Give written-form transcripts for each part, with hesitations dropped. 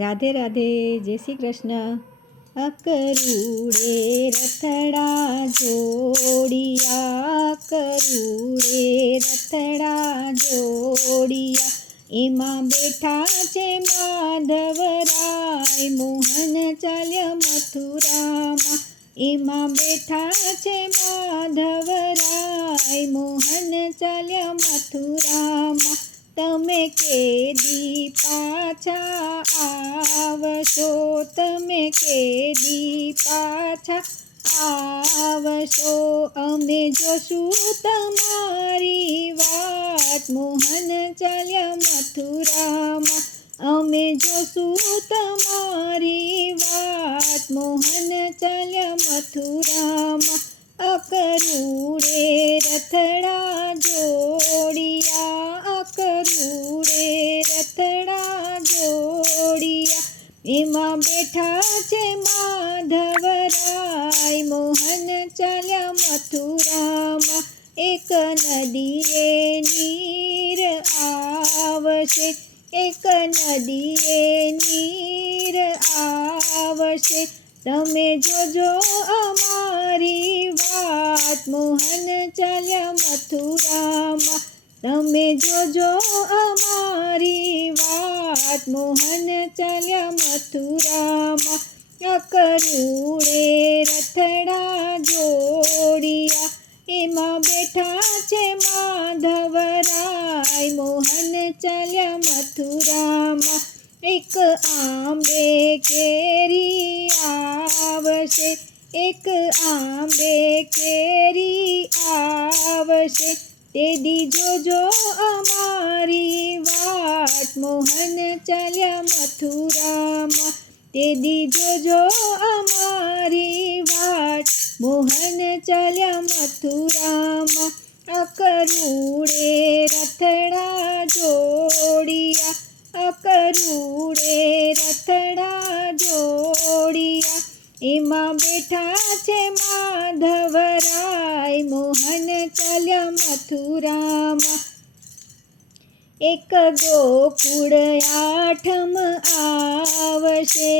રાધે રાધે, જય શ્રી કૃષ્ણ। અકરુડે રથડા જોડિયા, કરુડે રથડા જોડિયા, એમાં બેઠા છે માધવરાય, મોહન ચાલ્યા મથુરામાં। એમાં બેઠા છે માધવરાય, મોહન ચાલ્યા મથુરામાં। તમે કેદી પાછા આવશો, તમે કેદી પાછા આવશો, અમે જોશું તમારી વાટ, મોહન ચાલ્યા મથુરામાં। અમે જોશું તમારી વાટ, મોહન ચાલ્યા મથુરામાં। અકરુડે રથડા જોડિયા, અકરુડે રથડા જોડિયા, એમાં બેઠા છે માધવરાય, મોહન ચાલ્યા મથુરામાં। એક નદીએ નીર આવશે, એક નદીએ નીર આવશે, તમે જોજો અમારી વાટ, મોહન ચાલ્યા મથુરામાં। તમે જોજો અમારી વાટ, મોહન ચાલ્યા મથુરામાં। અકરુડે રથડા જોડિયા, એમાં બેઠા છે માધવરાય, મોહન ચાલ્યા મથુરામાં। એક આંબે કેરી આવશે, એક આંબે કેરી આવશે, તેદી જોજો અમારી વાટ, મોહન ચાલ્યા મથુરામાં। તેદી જોજો અમારી વાટ, મોહન ચાલ્યા મથુરામાં। અકરુડે રથડા જોડિયા, અકરુડે રથડા જોડિયા, એમાં બેઠા છે માધવરાય, મોહન ચાલ્યા મથુરામાં। એક ગોકુળ આઠમ આવશે,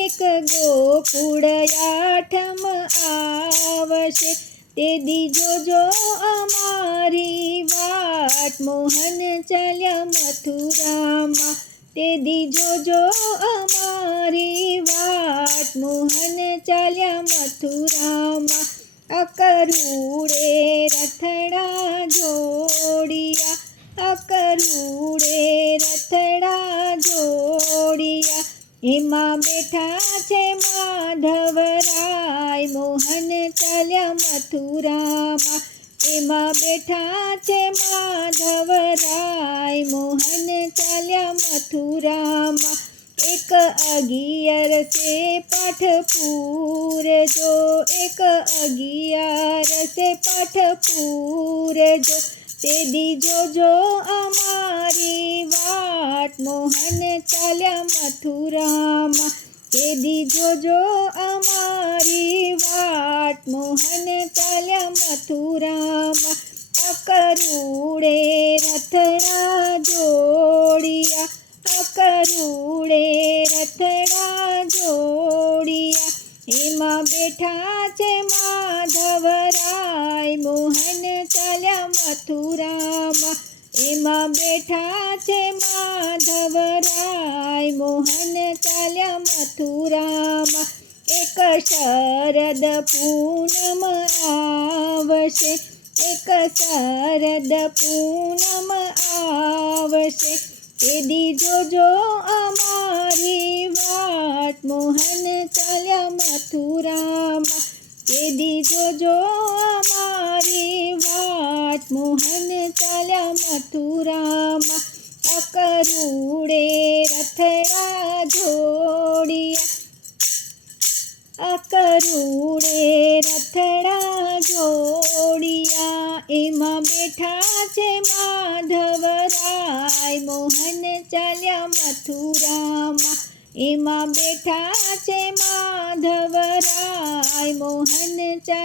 એક ગોકુળ આઠમ આવશે, તેદી જોજો અમારી વાટ, મોહન ચાલ્યા મથુરામાં। તેદી જોજો અમારી વાટ, મોહન ચાલ્યા મથુરામાં। અકરુડે રથડા જોડિયા, અકરુડે રથડા જોડિયા, એમાં બેઠા છે માધવરાય, મોહન ચાલ્યા મથુરામાં। એમાં બેઠા છે માધવરાય, મોહન ચાલ્યા મથુરામાં। એક 11 પાઠ પૂરજો, એક 11 પાઠ પૂરજો, તેદી જોજો અમારી વાટ, મોહન ચાલ્યા મથુરામાં। તેદી જોજો અમારી વાટ, મોહન ચાલ્યા મથુરામાં। અકરુડે રથડા જોડિયા, અકરુડે રથડા જોડિયા, એમાં બેઠા છે માધવરાય, મોહન ચાલ્યા મથુરામાં। એમાં બેઠા છે માધવરાય, મોહન ચાલ્યા મથુરામાં। એક શરદ પૂનમ આવશે, એક શરદ પૂનમ આવશે, તેદી જોજો અમારી વાટ, મોહન ચાલ્યા મથુરામાં। તેદી જોજો અમારી વાટ, મોહન ચાલ્યા મથુરામાં। અકરુડે રથડા જોડિયા, અકરુડે રથડા જોડિયા, એમાં બેઠા છે માધવરાય, મોહન ચાલ્યા મથુરામાં। એમાં બેઠા છે માધવરાય, મોહન ચાલ્યા